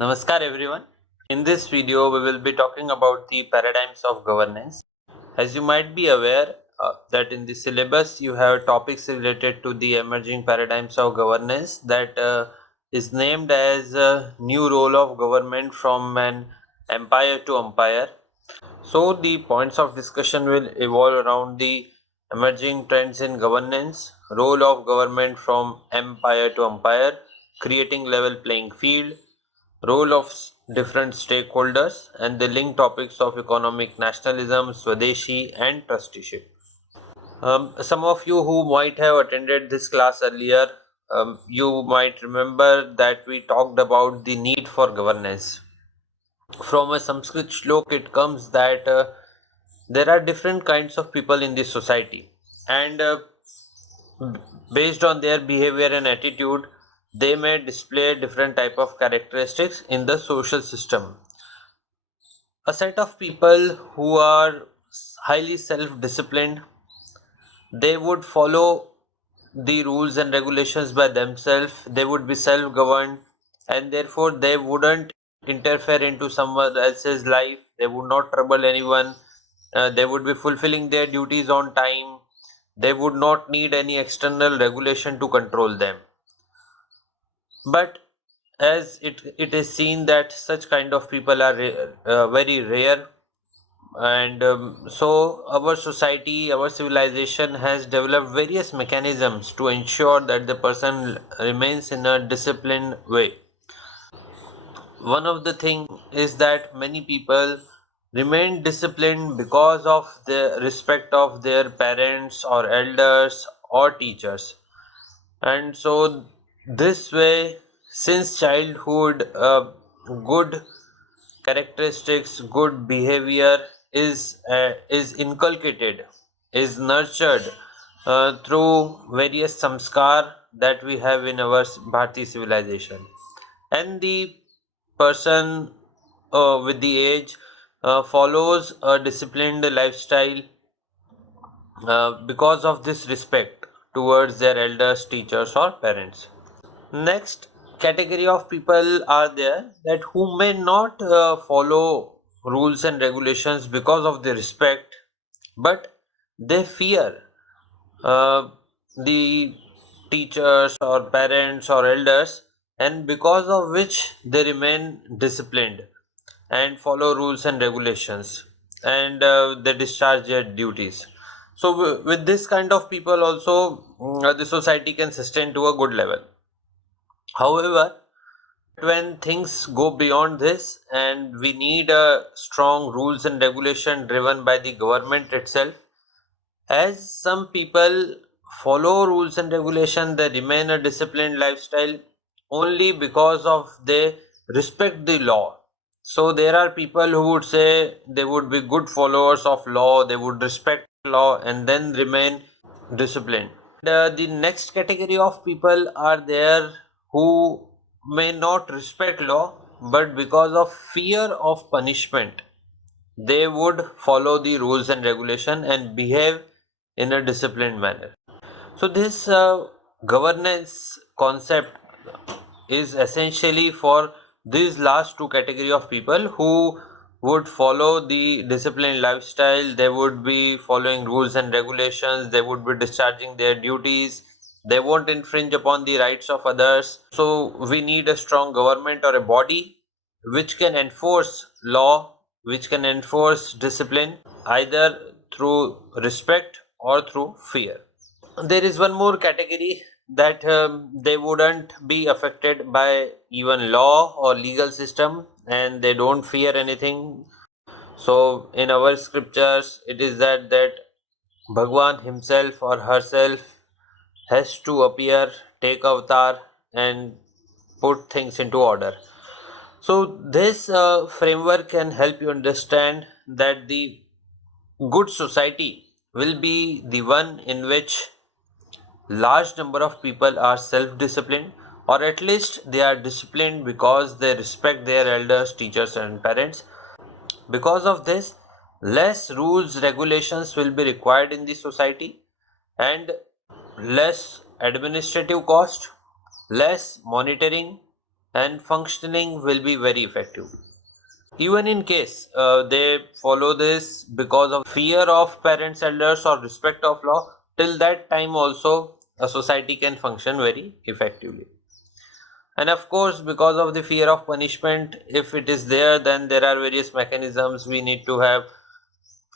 Namaskar everyone. In this video we will be talking about the paradigms of governance. As you might be aware that in the syllabus you have topics related to the emerging paradigms of governance that is named as new role of government from an empire to umpire. So the points of discussion will evolve around the emerging trends in governance, role of government from empire to umpire, creating level playing field, role of different stakeholders, and the linked topics of economic nationalism, Swadeshi, and trusteeship. Some of you who might have attended this class earlier, you might remember that we talked about the need for governance. From a Sanskrit shlok, it comes that there are different kinds of people in this society, and based on their behavior and attitude, they may display different type of characteristics in the social system. A set of people who are highly self-disciplined, they would follow the rules and regulations by themselves, they would be self-governed, and therefore they wouldn't interfere into someone else's life, they would not trouble anyone, they would be fulfilling their duties on time, they would not need any external regulation to control them. But as it is seen that such kind of people are very rare, and so our society, our civilization has developed various mechanisms to ensure that the person remains in a disciplined way. One of the thing is that many people remain disciplined because of the respect of their parents or elders or teachers, and so this way, since childhood, good characteristics, good behavior is inculcated, is nurtured through various samskar that we have in our Bharati civilization, and the person with the age follows a disciplined lifestyle because of this respect towards their elders, teachers, or parents. Next category of people are there that who may not follow rules and regulations because of the respect, but they fear uh, the teachers or parents or elders, and because of which they remain disciplined and follow rules and regulations, and they discharge their duties. So with this kind of people also, the society can sustain to a good level. However, when things go beyond this and we need a strong rules and regulation driven by the government itself, as some people follow rules and regulation, they remain a disciplined lifestyle only because of they respect the law. So there are people who would say they would be good followers of law, they would respect law and then remain disciplined. The next category of people are there who may not respect law, but because of fear of punishment, they would follow the rules and regulation and behave in a disciplined manner. So this governance concept is essentially for these last two category of people who would follow the disciplined lifestyle, they would be following rules and regulations, they would be discharging their duties, they won't infringe upon the rights of others. So we need a strong government or a body which can enforce law, which can enforce discipline either through respect or through fear. There is one more category that they wouldn't be affected by even law or legal system, and they don't fear anything. So in our scriptures it is that Bhagwan himself or herself has to appear, take avatar, and put things into order. So this framework can help you understand that the good society will be the one in which large number of people are self-disciplined, or at least they are disciplined because they respect their elders, teachers, and parents. Because of this, less rules regulations will be required in the society, and less administrative cost, less monitoring, and functioning will be very effective. Even in case they follow this because of fear of parents, elders, or respect of law, till that time also a society can function very effectively. And of course, because of the fear of punishment, if it is there, then there are various mechanisms. We need to have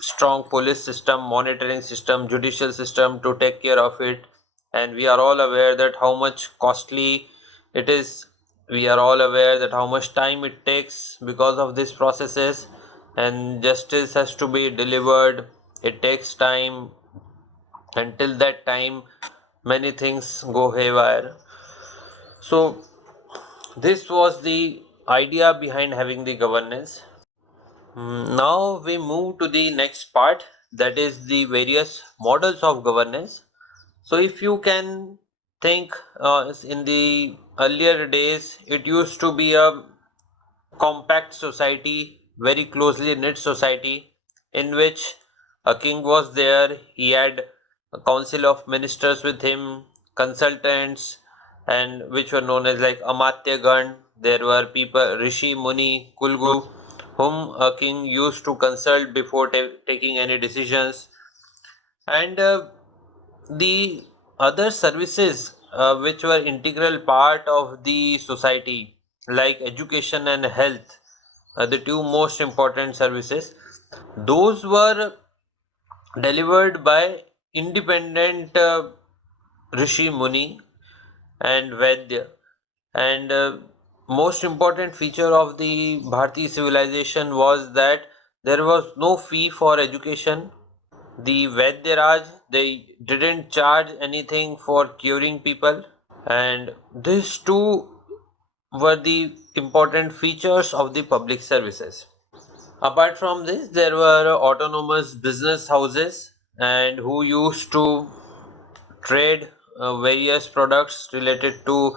strong police system, monitoring system, judicial system to take care of it. And we are all aware that how much costly it is. We are all aware that how much time it takes because of these processes, and justice has to be delivered. It takes time. Until that time, many things go haywire. So this was the idea behind having the governance. Now we move to the next part, that is the various models of governance. So if you can think, in the earlier days, it used to be a compact society, very closely knit society, in which a king was there. He had a council of ministers with him, consultants, and which were known as like Amatyagan. There were people, Rishi, Muni, Kulguru, whom a king used to consult before taking any decisions. And the other services which were integral part of the society, like education and health, the two most important services, those were delivered by independent Rishi, Muni, and Vaidya. And most important feature of the Bharati civilization was that there was no fee for education. The Vaidyaraj, they didn't charge anything for curing people, and these two were the important features of the public services. Apart from this, there were autonomous business houses and who used to trade various products related to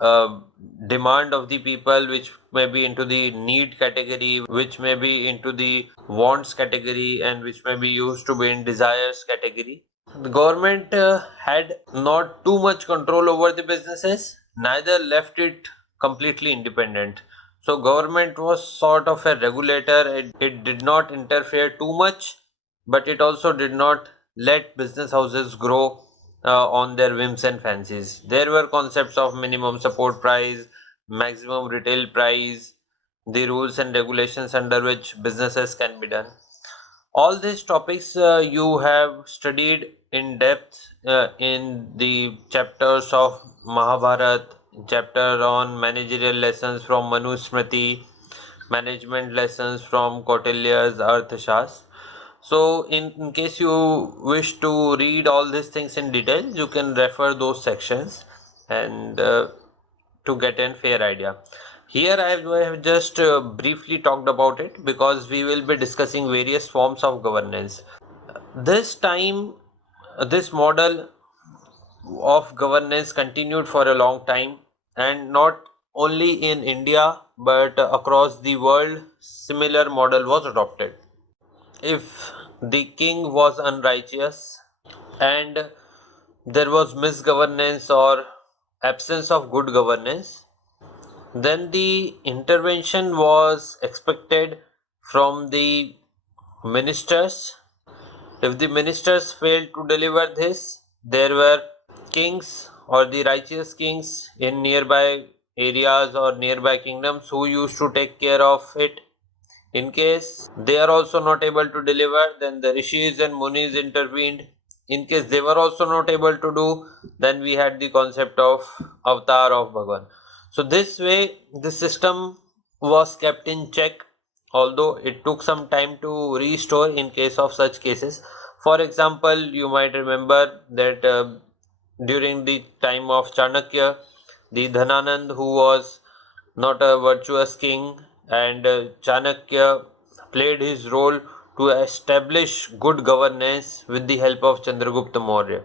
uh, demand of the people, which may be into the need category, which may be into the wants category, and which may be used to be in desires category. The government had not too much control over the businesses, neither left it completely independent. So government was sort of a regulator. It did not interfere too much, but it also did not let business houses grow on their whims and fancies. There were concepts of minimum support price, maximum retail price, the rules and regulations under which businesses can be done. All these topics you have studied in depth in the chapters of Mahabharat, chapter on managerial lessons from Manu Smriti, management lessons from Kautilya's Arthashastra. So, in case you wish to read all these things in detail, you can refer those sections and to get a fair idea. Here I have just briefly talked about it because we will be discussing various forms of governance. This time, this model of governance continued for a long time, and not only in India but across the world, similar model was adopted. If the king was unrighteous and there was misgovernance or absence of good governance, then the intervention was expected from the ministers. If the ministers failed to deliver this, there were kings or the righteous kings in nearby areas or nearby kingdoms who used to take care of it. In case they are also not able to deliver, then the rishis and munis intervened. In case they were also not able to do, then we had the concept of avatar of Bhagwan. So this way the system was kept in check, although it took some time to restore in case of such cases. For example, you might remember that during the time of Chanakya, the Dhananand, who was not a virtuous king, and Chanakya played his role to establish good governance with the help of Chandragupta Maurya.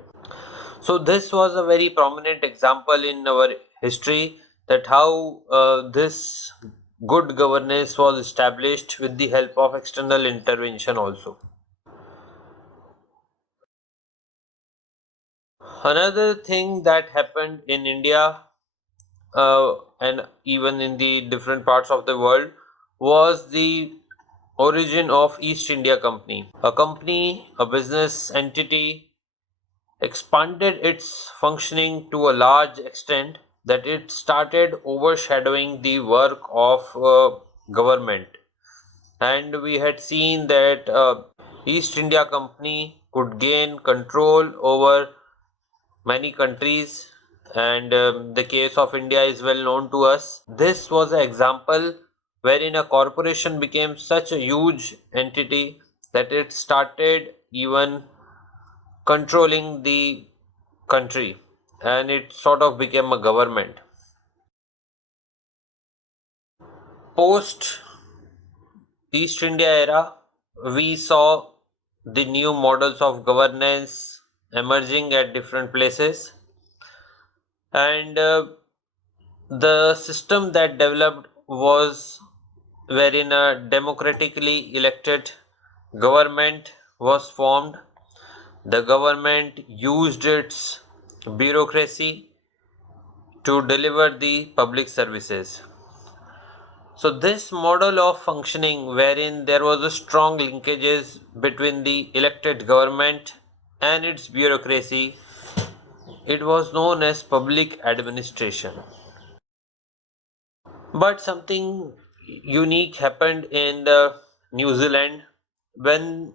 So this was a very prominent example in our history, that how this good governance was established with the help of external intervention also. Another thing that happened in India and even in the different parts of the world, was the origin of East India Company. A company, a business entity, expanded its functioning to a large extent that it started overshadowing the work of government. And we had seen that East India Company could gain control over many countries, and the case of India is well known to us. This was an example wherein a corporation became such a huge entity that it started even controlling the country, and it sort of became a government. Post East India era, we saw the new models of governance emerging at different places, and the system that developed was wherein a democratically elected government was formed. The government used its bureaucracy to deliver the public services. So this model of functioning wherein there was a strong linkages between the elected government and its bureaucracy, it was known as public administration. But something unique happened in the New Zealand when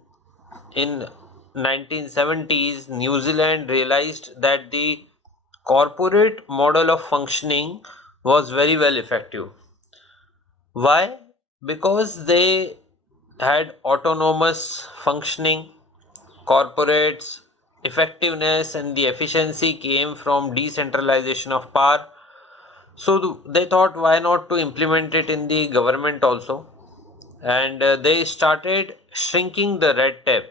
in 1970s New Zealand realized that the corporate model of functioning was very well effective. Why? Because they had autonomous functioning. Corporates effectiveness and the efficiency came from decentralization of power. So they thought, why not to implement it in the government also? And they started shrinking the red tape,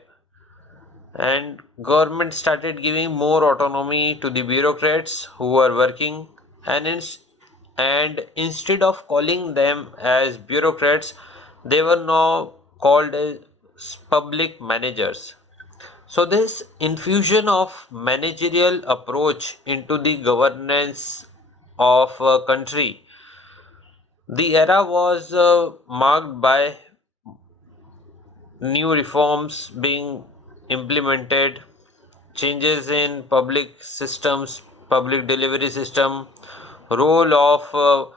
and government started giving more autonomy to the bureaucrats who were working, and instead of calling them as bureaucrats, they were now called as public managers. So this infusion of managerial approach into the governance of a country, the era was marked by new reforms being implemented, changes in public systems, public delivery system, role of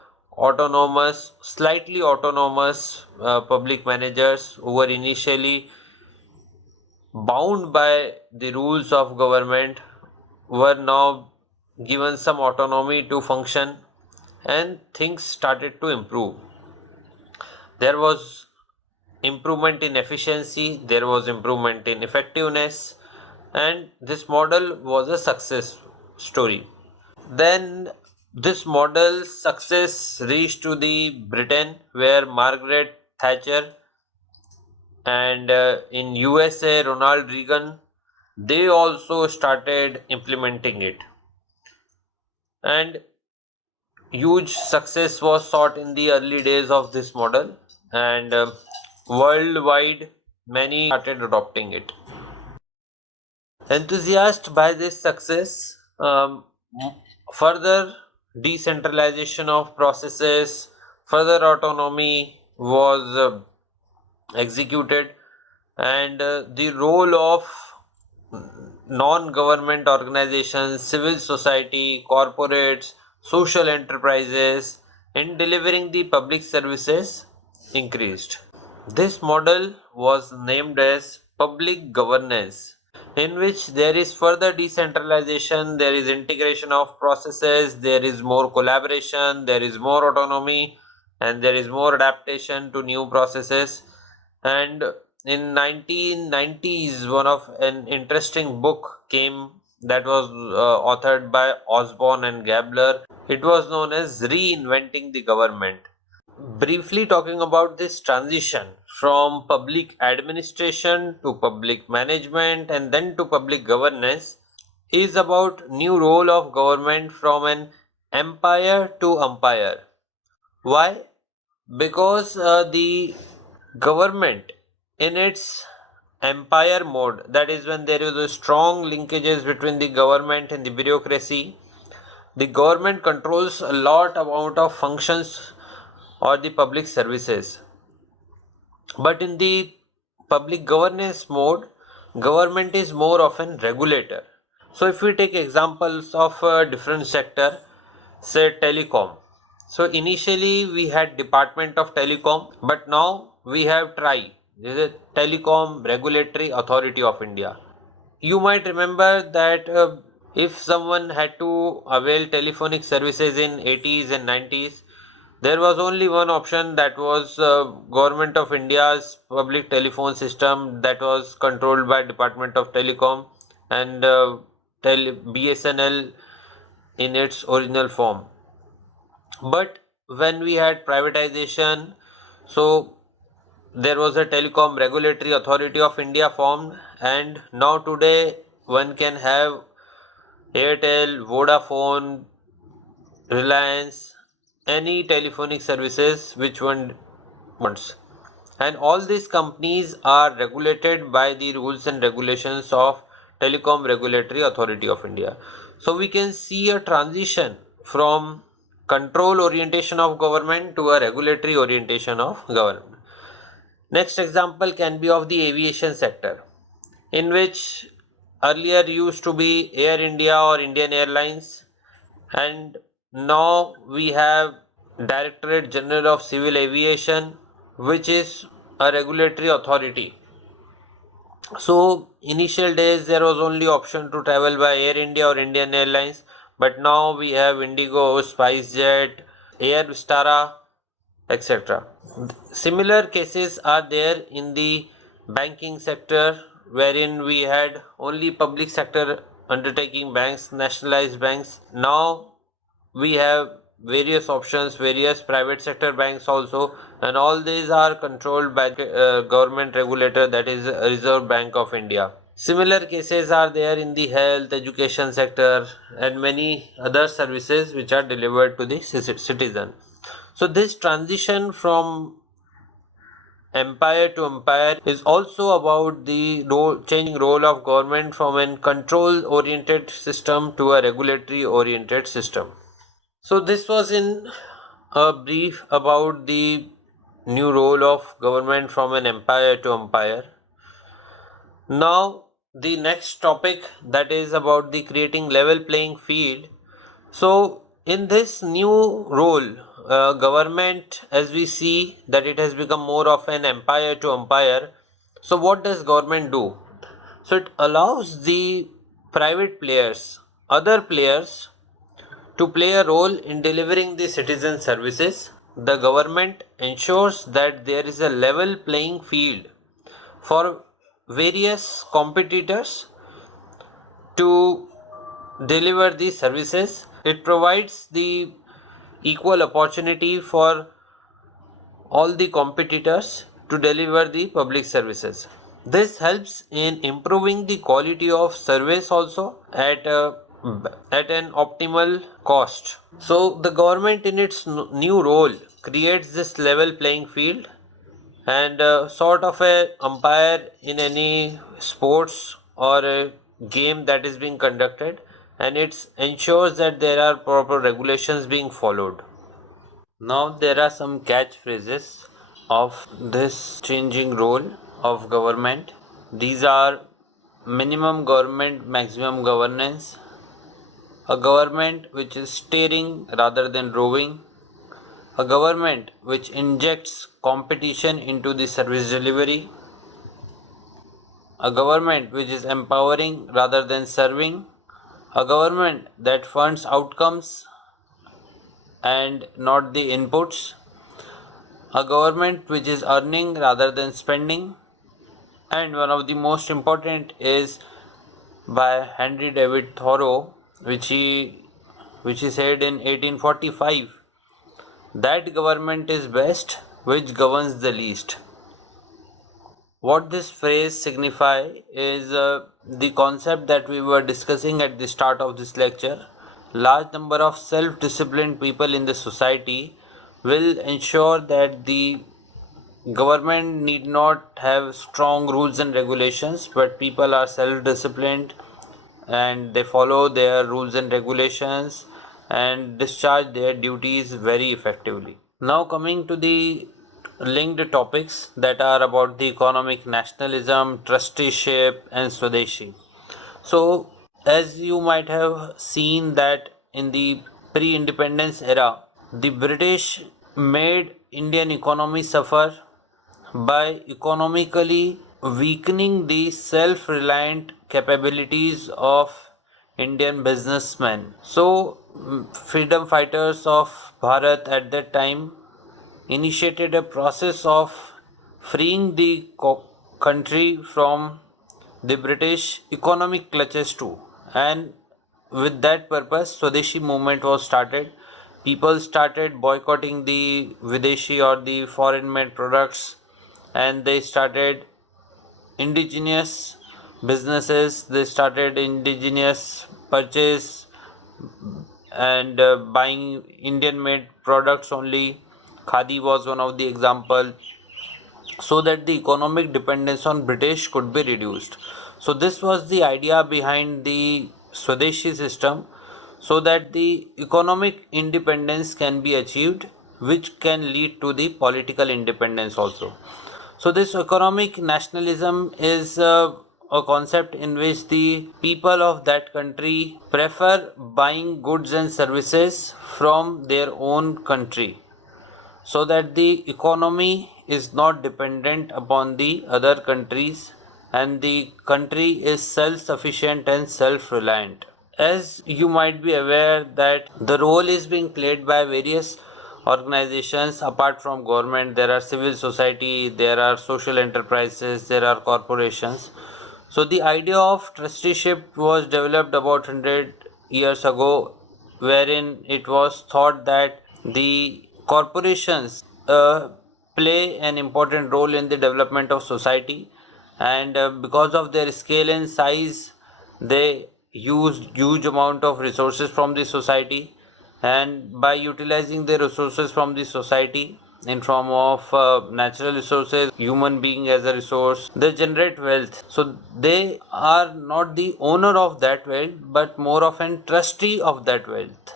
slightly autonomous public managers who were initially bound by the rules of government were now given some autonomy to function, and things started to improve. There was improvement in efficiency, there was improvement in effectiveness, and this model was a success story. Then this model's success reached to the Britain, where Margaret Thatcher, and in USA Ronald Reagan, they also started implementing it, and huge success was sought in the early days of this model, and worldwide many started adopting it. Enthusiastic by this success, further decentralization of processes, further autonomy was executed, and the role of non-government organizations, civil society, corporates, social enterprises in delivering the public services increased. This model was named as public governance, in which there is further decentralization, there is integration of processes, there is more collaboration, there is more autonomy, and there is more adaptation to new processes. And in 1990s, one of an interesting book came that was authored by Osborne and Gabler. It was known as Reinventing the Government. Briefly talking about this transition from public administration to public management and then to public governance is about new role of government from an empire to umpire. Why? Because the government in its empire mode, that is when there is a strong linkages between the government and the bureaucracy, The government controls a lot amount of functions or the public services. But in the public governance mode, government is more of an regulator. So if we take examples of a different sector, say telecom. So initially we had Department of Telecom, but now we have TRAI, this is Telecom Regulatory Authority of India. You might remember that if someone had to avail telephonic services in 80s and 90s, there was only one option, that was Government of India's public telephone system, that was controlled by Department of Telecom and BSNL in its original form. But when we had privatization, so there was a Telecom Regulatory Authority of India formed, and now today one can have Airtel, Vodafone, Reliance, any telephonic services which one wants. And all these companies are regulated by the rules and regulations of Telecom Regulatory Authority of India. So we can see a transition from control orientation of government to a regulatory orientation of government. Next example can be of the aviation sector, in which earlier used to be Air India or Indian Airlines, and now we have Directorate General of Civil Aviation, which is a regulatory authority. So initial days there was only option to travel by Air India or Indian Airlines, but now we have Indigo, SpiceJet, Air Vistara, etc. Similar cases are there in the banking sector, wherein we had only public sector undertaking banks, nationalized banks. Now we have various options, various private sector banks also, and all these are controlled by government regulator, that is Reserve Bank of India. Similar cases are there in the health, education sector and many other services which are delivered to the citizen. So this transition from empire to empire is also about the changing role of government from a control oriented system to a regulatory oriented system. So this was in a brief about the new role of government from an empire to empire. Now the next topic, that is about the creating level playing field. So in this new role, government, as we see that it has become more of an empire to empire. So what does government do? So it allows the private players, other players, to play a role in delivering the citizen services. The government ensures that there is a level playing field for various competitors to deliver these services. It provides the equal opportunity for all the competitors to deliver the public services. This helps in improving the quality of service also at an optimal cost. So the government in its new role creates this level playing field and sort of a umpire in any sports or a game that is being conducted, and it ensures that there are proper regulations being followed. Now there are some catchphrases of this changing role of government. These are minimum government, maximum governance, a government which is steering rather than rowing, a government which injects competition into the service delivery, a government which is empowering rather than serving, a government that funds outcomes and not the inputs, a government which is earning rather than spending, and one of the most important is by Henry David Thoreau, which he said in 1845, that government is best which governs the least. What this phrase signify is the concept that we were discussing at the start of this lecture. Large number of self-disciplined people in the society will ensure that the government need not have strong rules and regulations, but people are self-disciplined and they follow their rules and regulations, and discharge their duties very effectively. Now, coming to the linked topics that are about the economic nationalism, trusteeship, and Swadeshi. So, as you might have seen that in the pre-independence era, the British made Indian economy suffer by economically weakening the self-reliant capabilities of Indian businessmen. So, freedom fighters of Bharat at that time initiated a process of freeing the country from the British economic clutches too. And with that purpose, Swadeshi movement was started. People started boycotting the Videshi or the foreign made products, and they started indigenous businesses. They started indigenous purchase and buying Indian made products only. Khadi was one of the example, so that the economic dependence on British could be reduced. So this was the idea behind the Swadeshi system, so that the economic independence can be achieved, which can lead to the political independence also. So this economic nationalism is a concept in which the people of that country prefer buying goods and services from their own country, so that the economy is not dependent upon the other countries and the country is self-sufficient and self-reliant. As you might be aware that the role is being played by various organizations apart from government. There are civil society, there are social enterprises, there are corporations. So the idea of trusteeship was developed about 100 years ago, wherein it was thought that the corporations play an important role in the development of society, and because of their scale and size, they use huge amount of resources from the society, and by utilizing the resources from the society in form of natural resources, human being as a resource, they generate wealth. So they are not the owner of that wealth, but more of an trustee of that wealth.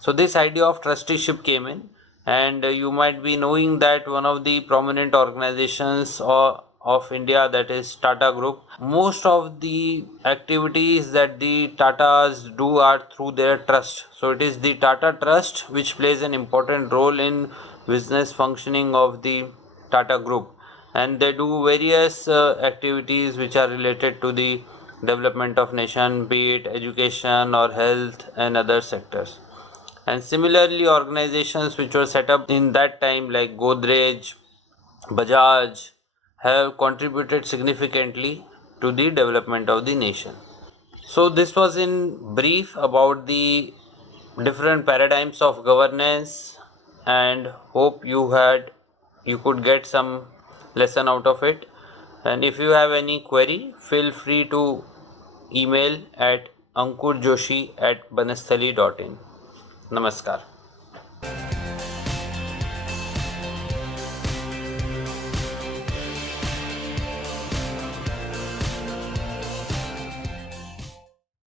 So this idea of trusteeship came in, and you might be knowing that one of the prominent organizations of India, that is Tata Group. Most of the activities that the Tatas do are through their trust. So it is the Tata Trust which plays an important role in business functioning of the Tata Group, and they do various activities which are related to the development of nation, be it education or health and other sectors. And similarly, organizations which were set up in that time, like Godrej, Bajaj, have contributed significantly to the development of the nation. So, this was in brief about the different paradigms of governance, and hope you could get some lesson out of it. And if you have any query, feel free to email at ankurjoshi@banasthali.in. Namaskar.